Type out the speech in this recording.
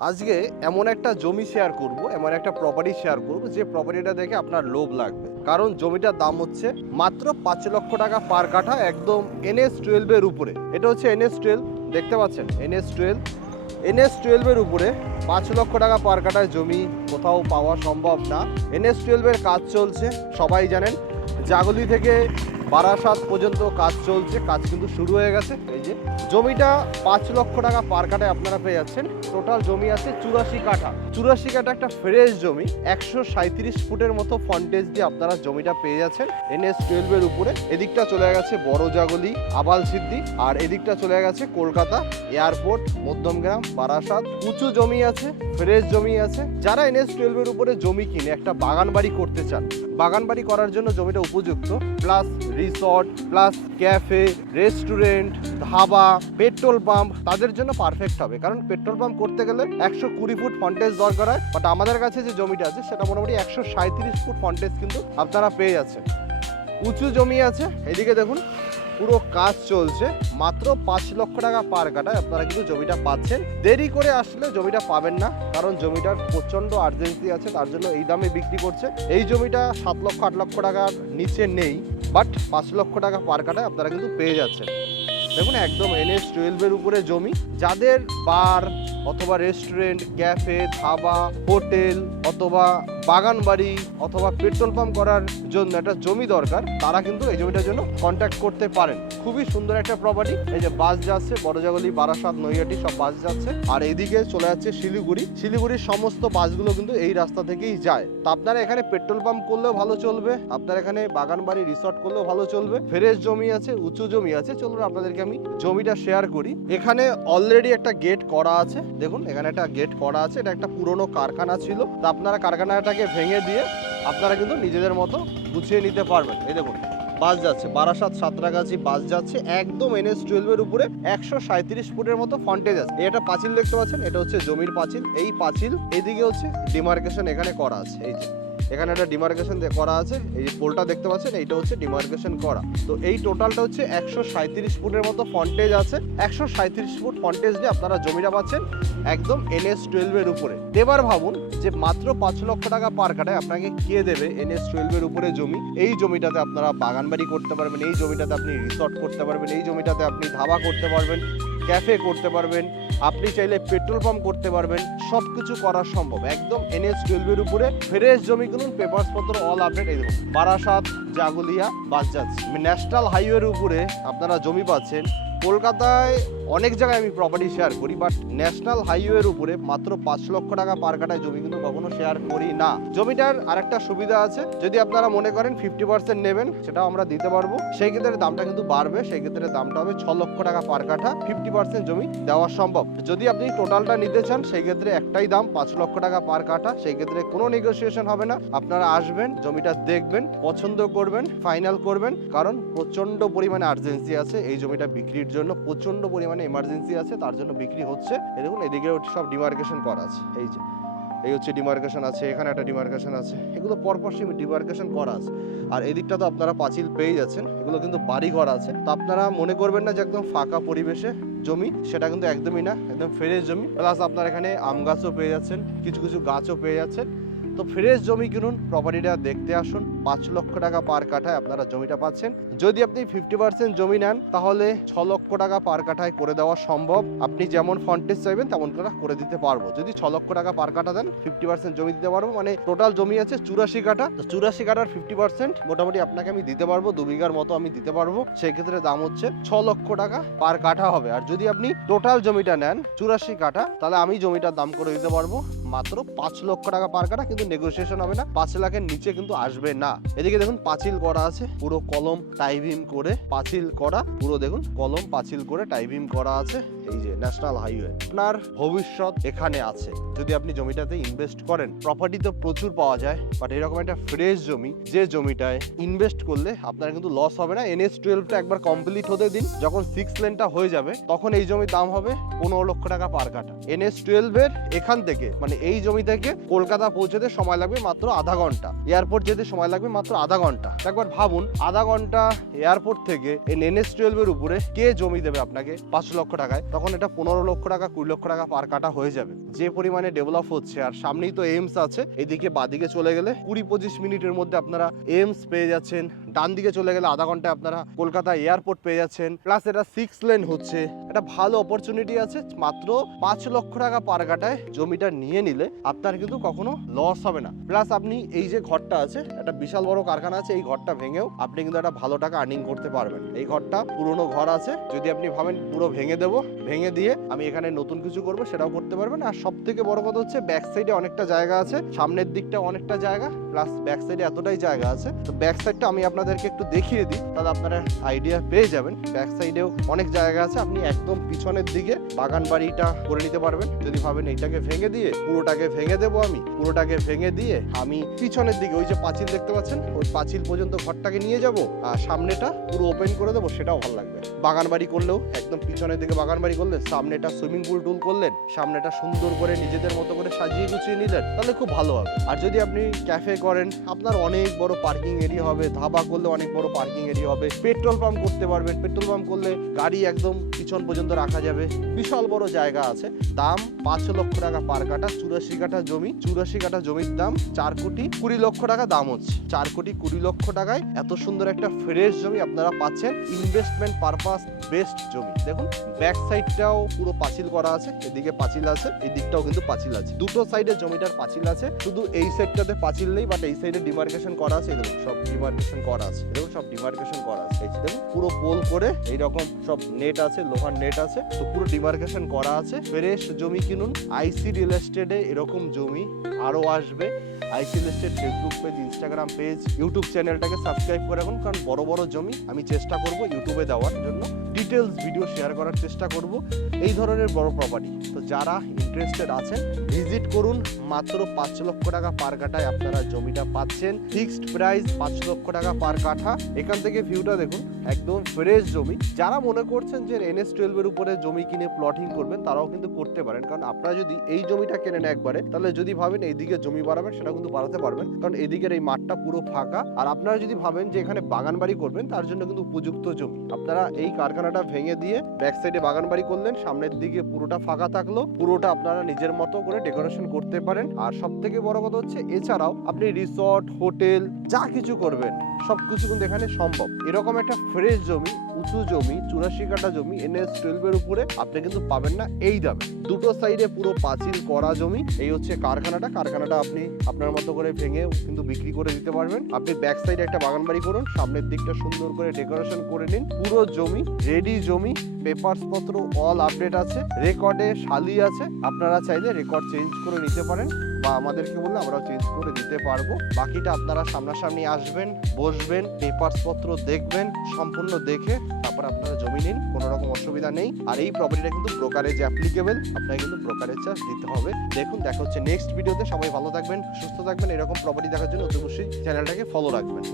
আজকে এমন একটা জমি শেয়ার করব, এমন একটা প্রপার্টি শেয়ার করব যে প্রপার্টিটা দেখে আপনার লোভ লাগবে। কারণ জমিটার দাম হচ্ছে মাত্র 5 লক্ষ টাকা পার কাঠা, একদম NH-12 এর উপরে। এটা হচ্ছে NH-12, দেখতে পাচ্ছেন NH-12 এর উপরে 5 লক্ষ টাকা পার কাঠায় জমি কোথাও পাওয়া সম্ভব না। NH-12 এর কাজ চলছে, সবাই জানেন। জাগলি থেকে বারাসাত পর্যন্ত কাজ চলছে, কাজ কিন্তু শুরু হয়ে গেছে। এই যে জমিটা 5 লক্ষ টাকা পার কাঠায় আপনারা পেয়ে যাচ্ছেন। টোটাল জমি আছে 84 কাঠা। 84 কাঠা একটা ফ্রেশ জমি, 137 ফুটের মতো ফন্টেজ দিয়ে আপনারা জমিটা পেয়ে যাচ্ছেন NH-12 এর উপরে। এদিকটা চলে গেছে বড় জাগলি, আবাল সিদ্দি, আর এদিকটা চলে গেছে কলকাতা এয়ারপোর্ট, মধ্যমগ্রাম, বারাসাত। উঁচু জমি আছে, ফ্রেশ জমি আছে। যারা NH-12 এর উপরে জমি কিনে একটা বাগান বাড়ি করতে চান, বাগান বাড়ি করার জন্য জমিটা উপযুক্ত, plus resort, plus cafe, restaurant, dhaba, petrol pump, তাদের জন্য পারফেক্ট হবে। কারণ পেট্রোল পাম্প করতে গেলে 120 ফুট ফন্টেজ দরকার হয়, বাট আমাদের কাছে যে জমিটা আছে সেটা মোটামুটি 137 ফুট ফন্টেজ কিন্তু আপনারা পেয়ে যাচ্ছেন। উঁচু জমি আছে, এদিকে দেখুন পুরো কাজ চলছে। মাত্র 5 লক্ষ টাকা পার কাঠায় আপনারা কিন্তু জমিটা পাচ্ছেন। দেরি করে আসলে জমিটা পাবেন না, কারণ জমিটার প্রচন্ড আর্জেন্সি আছে, তার জন্য এই দামে বিক্রি করছে। এই জমিটা 7 লক্ষ 8 লক্ষ টাকার নিচে নেই, বাট 5 লক্ষ টাকা পার কাঠায় আপনারা কিন্তু পেয়ে যাচ্ছেন। দেখুন একদম NH-12 এর উপরে জমি। যাদের বার অথবা রেস্টুরেন্ট, ক্যাফে, ধাবা, হোটেল অথবা বাগান বাড়ি অথবা পেট্রোল পাম্প করার জন্য একটা জমি দরকার, তারা কিন্তু এই জমিটার জন্য কন্ট্যাক্ট করতে পারেন। খুবই সুন্দর একটা প্রপার্টি। এই যে বাস যাচ্ছে বড়জাগলি, বারাসাত, নৈহাটি সব বাস যাচ্ছে। আর এইদিকে চলে যাচ্ছে শিলিগুড়ি। শিলিগুড়ির সমস্ত বাসগুলো কিন্তু এই রাস্তা থেকেই যায়। তো আপনারা এখানে পেট্রোল পাম্প করলেও ভালো চলবে, আপনারা এখানে বাগান বাড়ি রিসর্ট করলেও ভালো চলবে। ফ্রেশ জমি আছে, উঁচু জমি আছে। চলুন আপনাদেরকে আমি জমিটা শেয়ার করি। এখানে অলরেডি একটা গেট করা আছে, দেখুন এখানে একটা গেট করা আছে। এটা একটা পুরনো কারখানা ছিল, তো আপনারা কারখানাটাকে ভেঙে দিয়ে আপনারা কিন্তু নিজেদের মতো গুছিয়ে নিতে পারবেন। এই দেখুন বাস যাচ্ছে বারাসাত সাঁতরাগাছি বাস যাচ্ছে, একদম NH-12 এর উপরে 137 ফুটের মতো ফন্টেজ আছে। এটা পাঁচিল দেখতে পাচ্ছেন, এটা হচ্ছে জমির পাঁচিল। এই পাঁচিল এদিকে হচ্ছে ডিমার্কেশন এখানে করা আছে। এই যে এখানে একটা ডিমার্কেশন করা আছে, এই যে পোলটা দেখতে পাচ্ছেন, এইটা হচ্ছে ডিমার্কেশন করা। তো এই টোটালটা হচ্ছে 137 ফুটের মতো ফন্টেজ আছে। 137 ফুট ফন্টেজ দিয়ে আপনারা জমিটা পাচ্ছেন একদম NH-12 এর উপরে। এবার ভাবুন যে মাত্র 5 লক্ষ টাকা পার কাঠায় আপনাকে কে দেবে NH-12 এর উপরে জমি। এই জমিটাতে আপনারা বাগান বাড়ি করতে পারবেন, এই জমিটাতে আপনি রিসর্ট করতে পারবেন, এই জমিটাতে আপনি ধাবা করতে পারবেন, ক্যাফে করতে পারবেন, আপনি চাইলে পেট্রোল পাম্প করতে পারবেন। সব কিছু করা সম্ভব একদম NH-12 এর উপরে। ফ্রেশ জমি কিনুন, পেপারস পত্র অল আপডেট। এই দেখুন বারাসাত জাগুলিয়া বাস যাচ্ছে। ন্যাশনাল হাইওয়ের উপরে আপনারা জমি পাচ্ছেন। কলকাতায় অনেক জায়গায় আমি প্রপার্টি শেয়ার করি, বাট ন্যাশনাল হাইওয়ের উপরে মাত্র 5 লক্ষ টাকা পার কাঠায় জমি কিন্তু কখনো শেয়ার করি না। জমিটার আরেকটা সুবিধা আছে, যদি আপনারা মনে করেন 50% নেবেন, সেটাও আমরা দিতে পারবো। সেই ক্ষেত্রে দামটা কিন্তু বাড়বে, সেই ক্ষেত্রে দামটা হবে 6 লক্ষ টাকা পার কাঠা। 50% জমি দেওয়া সম্ভব। যদি আপনি টোটালটা নিতে চান, সেই ক্ষেত্রে একটাই দাম 5 লক্ষ টাকা পার কাঠা। সেই ক্ষেত্রে কোনো নেগোসিয়েশন হবে না। আপনারা আসবেন, জমিটা দেখবেন, পছন্দ করবেন, ফাইনাল করবেন। কারণ প্রচন্ড পরিমাণে আর্জেন্সি আছে এই জমিটা বিক্রির জন্য, প্রচন্ড পরিমাণে এমার্জেন্সি আছে, তার জন্য বিক্রি হচ্ছে। এই দেখুন এদিকে সব ডিমার্কেশন করা আছে। এই যে এই হচ্ছে ডিমার্কেশন আছে, এখানে একটা ডিমার্কেশন আছে, এগুলো পরপর ডিমার্কেশন করা আছে। আর এদিকটা তো আপনারা পাঁচিল পেয়ে যাচ্ছেন, এগুলো কিন্তু বাড়ি ঘর আছে। তো আপনারা মনে করবেন না যে একদম ফাঁকা পরিবেশে জমি, সেটা কিন্তু একদমই না, একদম ফ্রেশ জমি। প্লাস আপনারা এখানে আম গাছও পেয়ে যাচ্ছেন, কিছু কিছু গাছও পেয়ে যাচ্ছেন। তো ফ্রেশ জমি কিনুন, প্রপার্টিটা দেখতে আসুন। 5 লক্ষ টাকা পার কাঠায় আপনারা জমিটা পাচ্ছেন। যদি আপনি 50% জমি নেন, তাহলে 6 লক্ষ টাকা পার কাঠায় করে দেওয়া সম্ভব। আপনি যেমন ফন্টেজ চাইবেন তেমন করে দিতে পারবো। যদি 6 লক্ষ টাকা পার কাঠা দেন, 50% জমি দিতে পারবো। মানে টোটাল জমি আছে 84 কাঠা। তো 84 কাঠার 50% মোটামুটি আপনাকে আমি দিতে পারবো, 2 বিঘার মতো আমি দিতে পারবো। সেই ক্ষেত্রে দাম হচ্ছে 6 লক্ষ টাকা পার কাঠা হবে। আর যদি আপনি টোটাল জমিটা নেন 84 কাঠা, তাহলে আমি জমিটার দাম করে দিতে পারবো মাত্র 5 লক্ষ টাকা পার কাঠা। কিন্তু নেগোসিয়েশন হবে না, 5 লাখের নিচে কিন্তু আসবে না। এদিকে দেখুন পাঁচিল করা আছে, পুরো কলম টাইভিম করে পাঁচিল করা, পুরো দেখুন কলম পাঁচিল করে টাইভিম করা আছে। এই যে ন্যাশনাল হাইওয়ে, আপনার ভবিষ্যৎ এখানে আছে যদি আপনি জমিটাতে ইনভেস্ট করেন। প্রপার্টি তো প্রচুর পাওয়া যায়, বাট এরকম একটা ফ্রেশ জমি, যে জমিটায় ইনভেস্ট করলে আপনার কিন্তু লস হবে না। NH-12টা একবার কমপ্লিট হতে দিন, যখন 6 লেনটা হয়ে যাবে তখন এই জমির দাম হবে 15 লক্ষ টাকা পার কাঠা। NH-12 এর এখান থেকে মানে এই জমি থেকে কলকাতা পৌঁছতে সময় লাগবে মাত্র আধা ঘন্টা, এয়ারপোর্ট যেতে সময় লাগবে মাত্র আধা ঘন্টা। একবার ভাবুন, আধা ঘন্টা এয়ারপোর্ট থেকে এই NH-12 এর উপরে কে জমি দেবে আপনাকে 5 লক্ষ টাকায়? তখন এটা 15 লক্ষ টাকা 20 লক্ষ টাকা পার কাটা হয়ে যাবে। যে পরিমাণে ডেভেলপ হচ্ছে, আর সামনেই তো এইমস আছে, এদিকে বাদিকে চলে গেলে 20-25 মিনিটের মধ্যে আপনারা এইমস পেয়ে যাচ্ছেন, ডান দিকে চলে গেলে আধা ঘন্টায় আপনারা কলকাতা এয়ারপোর্ট পেয়ে যাচ্ছেন, প্লাস এটা 6 লেন হচ্ছে। এটা ভালো অপরচুনিটি আছে। মাত্র 5 লক্ষ টাকা পার কাটায় জমিটা নিয়ে নিলে আপনার কিন্তু কখনো লস হবে না। প্লাস আপনি এই যে ঘরটা আছে, একটা বিশাল বড় কারখানা আছে, এই ঘরটা ভেঙেও আপনি কিন্তু একটা ভালো টাকা আর্নিং করতে পারবেন। এই ঘরটা পুরনো ঘর আছে, যদি আপনি ভাবেন পুরো ভেঙে দেবো, ভেঙে দিয়ে আমি এখানে নতুন কিছু করবো, সেটাও করতে পারবেন। আর সব থেকে বড় কথা হচ্ছে ব্যাক সাইডে অনেকটা জায়গা আছে, সামনের দিকটা অনেকটা জায়গা, প্লাস ব্যাক সাইডে এতটাই জায়গা আছে। তো ব্যাক সাইডটা আমি আপনাদেরকে একটু দেখিয়ে দিই, তাহলে আপনারা আইডিয়া পেয়ে যাবেন। ব্যাক সাইডেও অনেক জায়গা আছে, আপনি একদম পিছনের দিকে বাগান বাড়িটা করে নিতে পারবেন। যদি ভাবেন এইটাকে ভেঙে দিয়ে পুরোটাকে ভেঙে দেবো, আমি পুরোটাকে ভেঙে দিয়ে আমি পিছনের দিকে ওই যে পাঁচিল দেখতে পাচ্ছেন, ওই পাঁচিল পর্যন্ত ঘরটাকে নিয়ে যাব, আর সামনেটা পুরো ওপেন করে দেবো, সেটাও ভালো লাগবে। বাগান বাড়ি করলেও একদম পিছনের দিকে বাগান বাড়ি করলেন, সামনেটা সুইমিং পুল টুল করলেন, সামনেটা সুন্দর করে নিজেদের মতো করে সাজিয়ে গুছিয়ে নিলেন, তাহলে খুব ভালো হবে। আর যদি আপনি ক্যাফে করেন, আপনার অনেক বড় পার্কিং এরিয়া হবে, ধাবা করলে অনেক বড় পার্কিং এরিয়া হবে, পেট্রোল পাম্প করতে পারবেন, পেট্রোল পাম্প করলে গাড়ি একদম পিছন পর্যন্ত রাখা যাবে, বিশাল বড় জায়গা আছে। দাম 5 লক্ষ টাকা পার কাটা, 84 কাঠা জমি, 84 কাঠা জমির দাম 4 কোটি 20 লক্ষ টাকা দাম হচ্ছে। 4 কোটি 20 লক্ষ টাকায় এত সুন্দর একটা ফ্রেশ জমি আপনারা পাচ্ছেন, ইনভেস্টমেন্ট পারপাস বেস্ট জমি। দেখুন ব্যাক সাইডটাও পুরো পাঁচিল করা আছে, এদিকে পাঁচিল আছে, এই দিকটাও কিন্তু পাঁচিল আছে, দুটো সাইডে জমিটার পাঁচিল আছে। শুধু এই সাইডটাতে পাঁচিল নেই, বাট এই সাইডে ডিমার্কেশন করা আছে। দেখুন সব ডিমার্কেশন করা আছে, দেখুন সব ডিমার্কেশন করা আছে। এই দেখুন পুরো পোল করে এইরকম সব নেট আছে, লোহার নেট আছে, তো পুরো ডিমার্কেশন করা আছে। ফ্রেশ জমি কিনুন। আইসি রিয়েল এস্টেটে এরকম জমি আরো আসবে। I C real estate Facebook page, Instagram page, YouTube চ্যানেলটাকে সাবস্ক্রাইব করে রাখুন, কারণ বড় বড় জমি আমি চেষ্টা করব ইউটিউবে দেওয়ার জন্য, ডিটেলস ভিডিও শেয়ার করার চেষ্টা করব এই ধরনের বড় প্রপার্টি। তো যারা ইন্টারেস্টেড আছেন ভিজিট করুন। মাত্র 5 লক্ষ টাকা পার কাঠায় আপনারা জমিটা পাচ্ছেন, ফিক্সড প্রাইস 5 লক্ষ টাকা পার কাঠা। এখান থেকে ভিউটা দেখুন, একদম ফ্রেশ জমি। যারা মনে করছেন যে NH-12 এর উপরে জমি কিনে প্লটিং করবেন, তারাও কিন্তু করতে পারেন, কারণ আপনারা যদি এই জমিটা কেনেন একবারে, তাহলে যদি ভাবেন এইদিকে জমি বাড়াবেন, সেটা কিন্তু বাড়াতে পারবেন, কারণ এদিকের এই মাঠটা পুরো ফাঁকা। আর আপনারা যদি ভাবেন যে এখানে বাগান বাড়ি করবেন, তার জন্য কিন্তু উপযুক্ত জমি। আপনারা এই কারখানাটা ভেঙে দিয়ে ব্যাক সাইডে বাগান বাড়ি করলেন, সামনের দিকে পুরোটা ফাঁকা থাকলো, পুরোটা আপনারা নিজের মতো করে ডেকোরেশন করতে পারেন। আর সব থেকে বড় কথা হচ্ছে, এছাড়াও আপনি রিসর্ট, হোটেল যা কিছু করবেন সবকিছু কিন্তু এখানে সম্ভব। এরকম একটা ফ্রেশ জমি, উঁচু জমি, 84 কাঠা জমি NH-12 এর উপরে আপনি কিন্তু পাবেন না এই দামে। দুটো সাইডে পুরো পাঁচিল করা জমি। এই হচ্ছে কারখানাটা আপনি আপনার মতো করে ভেঙে কিন্তু বিক্রি করে দিতে পারবেন। আপনি ব্যাক সাইডে একটা বাগান বাড়ি করুন, সামনের দিকটা সুন্দর করে ডেকোরেশন করে নিন। পুরো জমি রেডি জমি, পেপারস পত্র অল আপডেট আছে, রেকর্ডে শালি আছে। আপনারা চাইলে রেকর্ড চেঞ্জ করে নিতে পারেন, বা আমাদেরকে বললে আমরাও চেঞ্জ করে দিতে পারবো। বাকিটা আপনারা সামনাসামনি আসবেন, বসবেন, পেপারস পত্র দেখবেন, সম্পূর্ণ দেখে তারপর আপনারা জমি নিন, কোনো রকম অসুবিধা নেই। আর এই প্রপার্টিটা কিন্তু ব্রোকারেজ অ্যাপ্লিকেবল, আপনাকে কিন্তু ব্রোকারেজ চার্জ দিতে হবে। দেখুন, দেখা হচ্ছে নেক্সট ভিডিওতে। সবাই ভালো থাকবেন, সুস্থ থাকবেন। এরকম প্রপার্টি দেখার জন্য অবশ্যই চ্যানেলটাকে ফলো রাখবেন।